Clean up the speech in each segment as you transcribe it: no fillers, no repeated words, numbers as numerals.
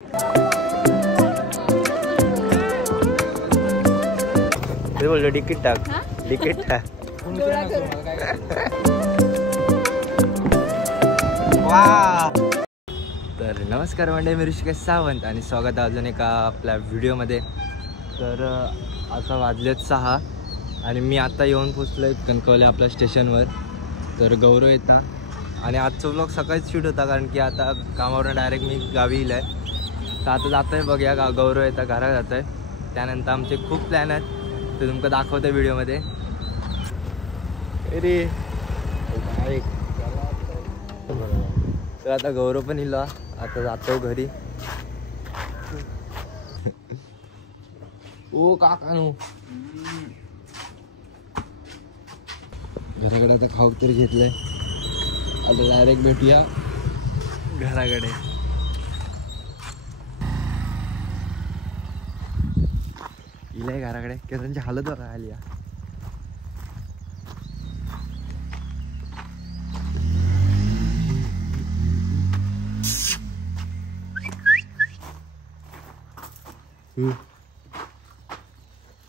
ते बोललो तिकीट टाक, तिकीट टाक. तर नमस्कार मंडळी, मी ऋषिकेश सावंत आणि स्वागत आहे अजून एका आपल्या व्हिडिओमध्ये. तर आता वाजलेत 6 आणि मी आता येऊन पोचलो आहे कणकवली आपल्या स्टेशनवर. तर गौरव येता आणि आजचा व्लॉग सकाळीच शूट होता कारण की आता कामावरून डायरेक्ट मी गावी येईल आहे. तर आता जातो आहे बघूया गौरव येता घरात जातो आहे. त्यानंतर आमचे खूप प्लॅन आहेत ते तुमचं दाखवतो व्हिडिओमध्ये. अरे तर आता गौरव पण येईल, आता जातो घरी. ओ काकानू घराकडे आता खाऊ तरी घेतलंय. आता डायरेक्ट भेटूया घराकडे. इलाय घराकडे केसांची हालत बघा आली.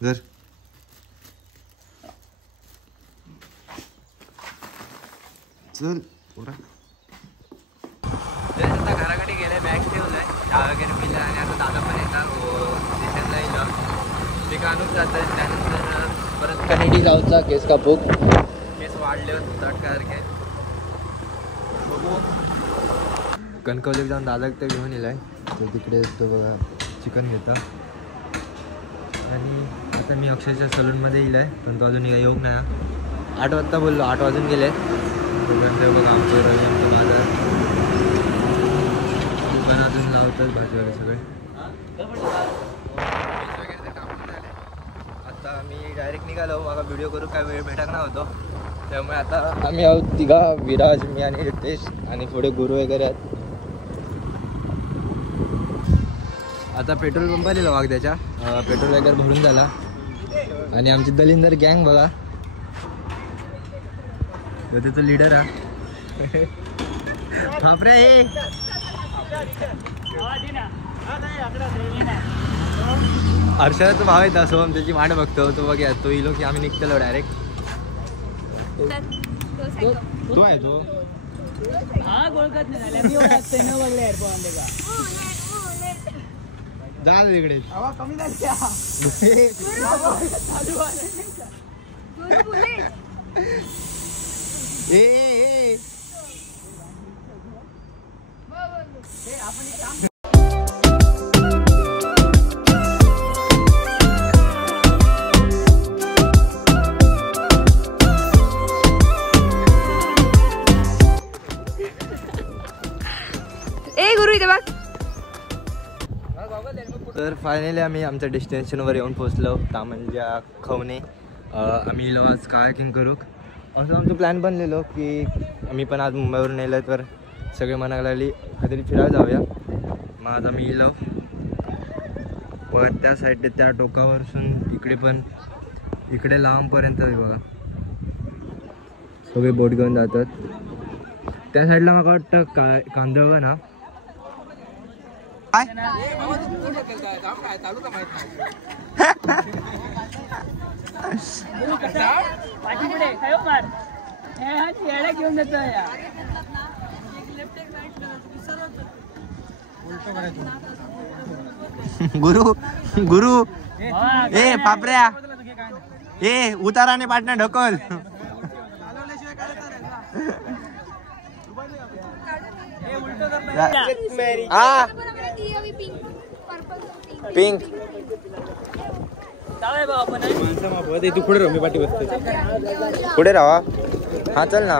जर चल आता घराकडे गेले, बॅग ठेवलाय, चहा वगैरे पिला आणि आता दादा पण येतात स्टेशनला येईल. ते काढून जातात. त्यानंतर परत कनेडी जाऊचा केस कापूक, केस वाढले तटकासारखे. बघू कणकवलीत जाऊन दादा ते घेऊन येलाय. तर तिकडे तो बघा चिकन घेता आणि आता मी अक्षरशः सलूनमध्ये येईल आहे पण तो अजून येऊ नाही. 8 वाजता बोललो, 8 वाजून गेले. तोपर्यंत बघा आमचं रविवारचं बाजार दुकान अजून लावतात भाजीवाले सगळे. आता मी डायरेक्ट निघालो, मला व्हिडिओ करू काय वेळ भेटत नव्हतो. त्यामुळे आता आम्ही आहोत तिघा, विराज, मी आणि रितेश आणि थोडे गुरु वगैरे आहेत. आता पेट्रोल पंप आलेला वाघ त्याच्या, पेट्रोल वगैरे भरून झाला. आणि आमची दलिंदर गँग बघा, त्याचा लीडर हा. बापरे हर्षाचा भाव येतो सोहम, त्याची वाट बघतो. तो बघा तो इलो की आम्ही निघतो डायरेक्ट. तो आहे तो जा तिकडे. तर फायनली आम्ही आमच्या डेस्टिनेशनवर येऊन पोचलो, तामंजा खवणे. आम्ही इलो आज कायाकिंग करू असं आमचं प्लॅन बनलेलो की आम्ही पण आज मुंबईवरून येलो. तर सगळे म्हणायला लागली काहीतरी फिरायला जाऊया. मग आज आम्ही इलो व त्या साईड त्या टोकावरसून इकडे पण इकडे लांबपर्यंत बघा सगळे बोट घेऊन जातात. त्या साईडला मला वाटतं कांदळवन ना गुरु गुरु ए पापऱ्या ए उताराने पाटणा ढकल. हा पिंक तू पुढे राह, मी पाठी बसते. पुढे राहा. हा चल ना.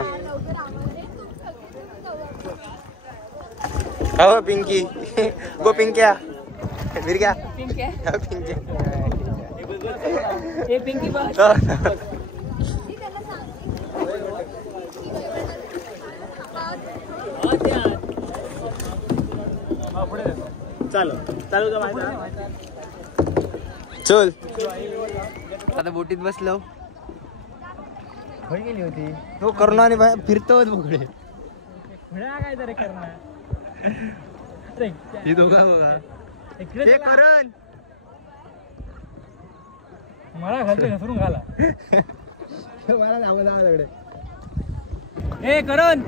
हो पिंकी गो पिंक्या मिरक्या पिंक्या पिंकी चल. आता बोटीत बसलो. खय गेली होती तो करुणा आणि फिरतो बघडे काय तरी करणार. ही दोघा बघा हे करण मला घालते घसरून घाला मला सांगू सगळे ए करण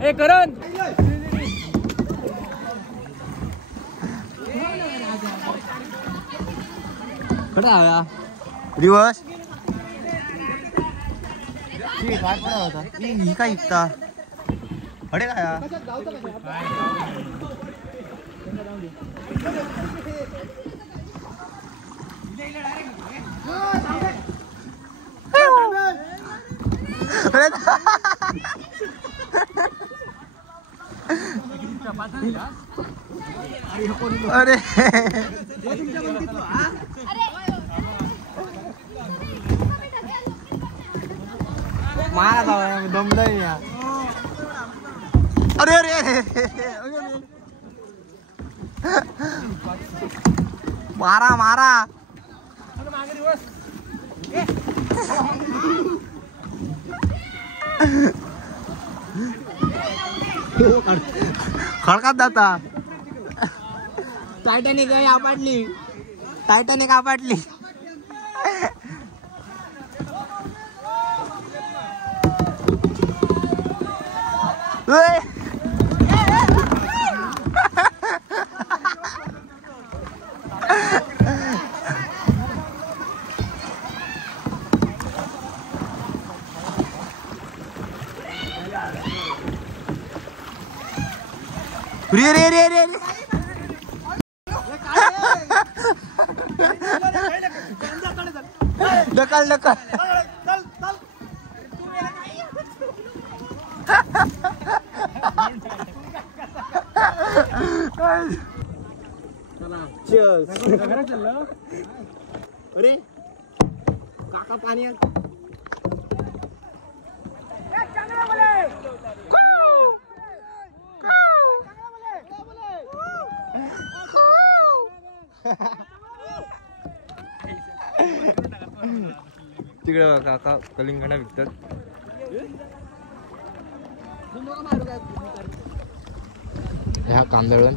ए करण कडे आया रिवर्स होता ही काय इकता अडे काय अरे मारा दम नाही अरे अरे अरे मारा मारा खडकात जाता टायटॅनिक आपटली टायटॅनिक आपटली रे रे रे रे ढकल ढकल अरे काका पाणी तिकडे काका कलिंगडा विकतात ह्या कांदळण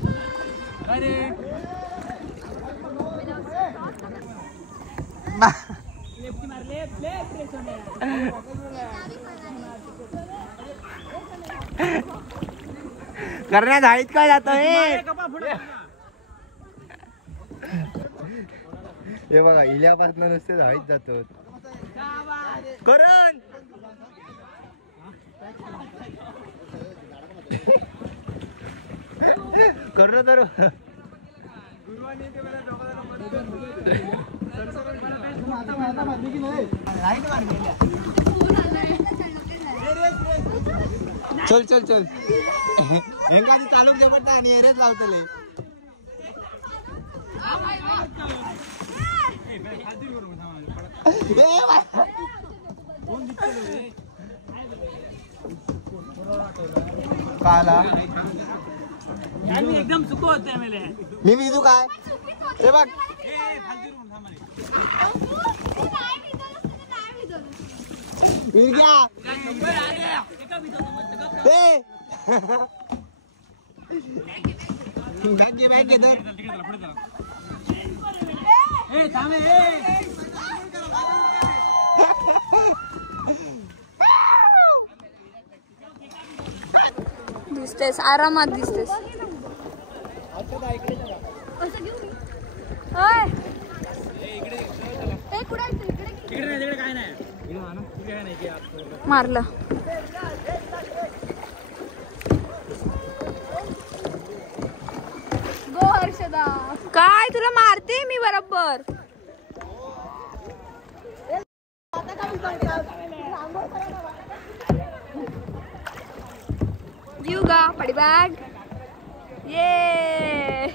करण्यात धाळीत काय जात हे बघा इल्यापासून नुसते धाळीत जातो करण कर तर चल चल चल हेंगा चालू दे पडता आणि एरेच लावतले काला एकदम सुको होते मी विजू काय हे बघ दिसतेस आरामात दिसतेस मारलं गो हर्षदा काय तुला मारते मी बरोबर युगा पडी बॅग ये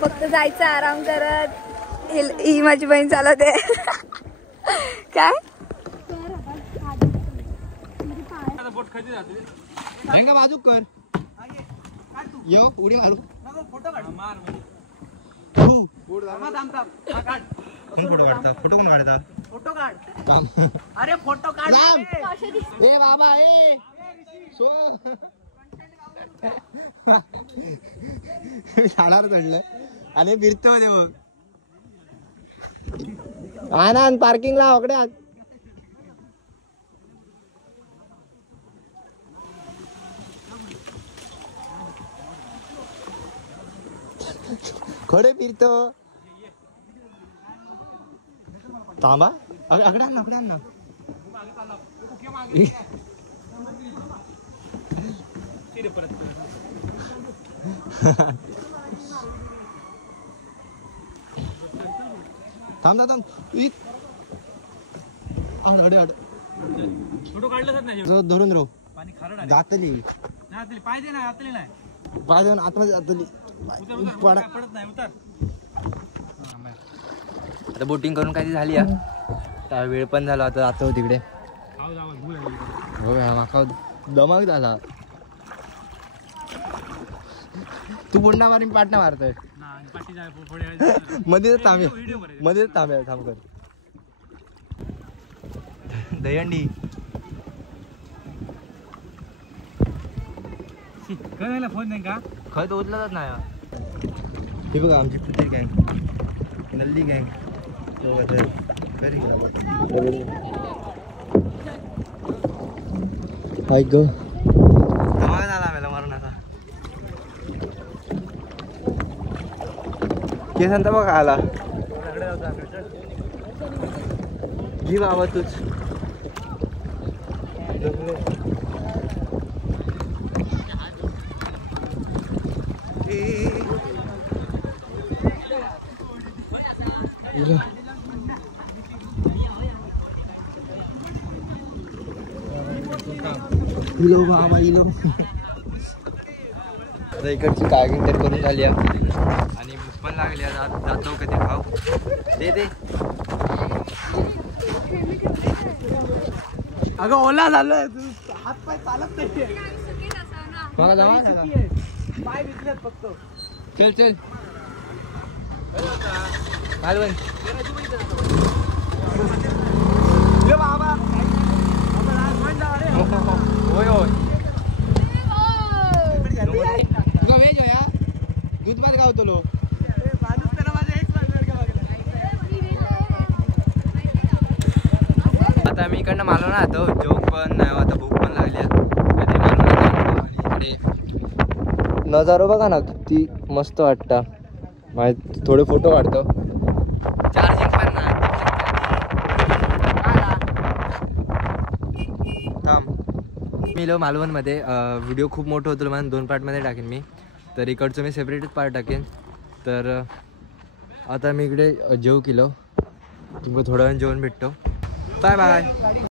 फक्त जायचं आराम करत ही माझी बहीण चालवते काय बाजू कर येऊ उडी मारू फोटो कोण काढता अरे फोटो काढ ए बाबा ए झाडावर चढलं आणि फिरतो मध्ये मग आनंद पार्किंगला आकडे खडे फिरतो थांबा आकडे आण ना थांब थांब फोटो काढलं नाही धरून रो पाणी खारड जातली नाही पाय दे ना आतली नाही पाय देऊन आतमध्ये जातली पडत नाही उतर. आता बोटिंग करून काही झाली त्या वेळ पण झाला आता जातो तिकडे हो माका दमक झाला तू पुन्हा मारीन पाटणा मारतोय मध्ये थांबे थांब कर दहीहंडी फोन नाही का खत उचलतच नाही हे बघा आमची कुत्री गँग नल्ली गँग ऐक ग झाला मला मारून आता केसांचा बघा आला घे बाबा तूच इलो बाबा इलो आता इकडची कायगिंग तर करून झाली आणि भूक पण लागली जातो कधी खाऊ दे अगं ओला झालोय हात पाय चालत नाही मला जावा पाय भिजलेत फक्त चल मालवण बाबा होय होय तुका वेज या दूध मार गावतो लो आता मी इकडनं मालवण राहतो जोक पण नाही आता भूक पण लागली काहीतरी मालवण इकडे नजारो बघा ना किती मस्त वाटतं माझे थोडे फोटो काढतो चार्जिंग पण नाही मी लो मालवणमध्ये व्हिडिओ खूप मोठं होतो म्हणून 2 पार्टमध्ये टाकेन मी तर इकडचं मी सेपरेटच पार्ट टाकेन तर आता मी इकडे जेव केलो तुम्हाला थोड्या वेळ जेवण भेटतो बाय बाय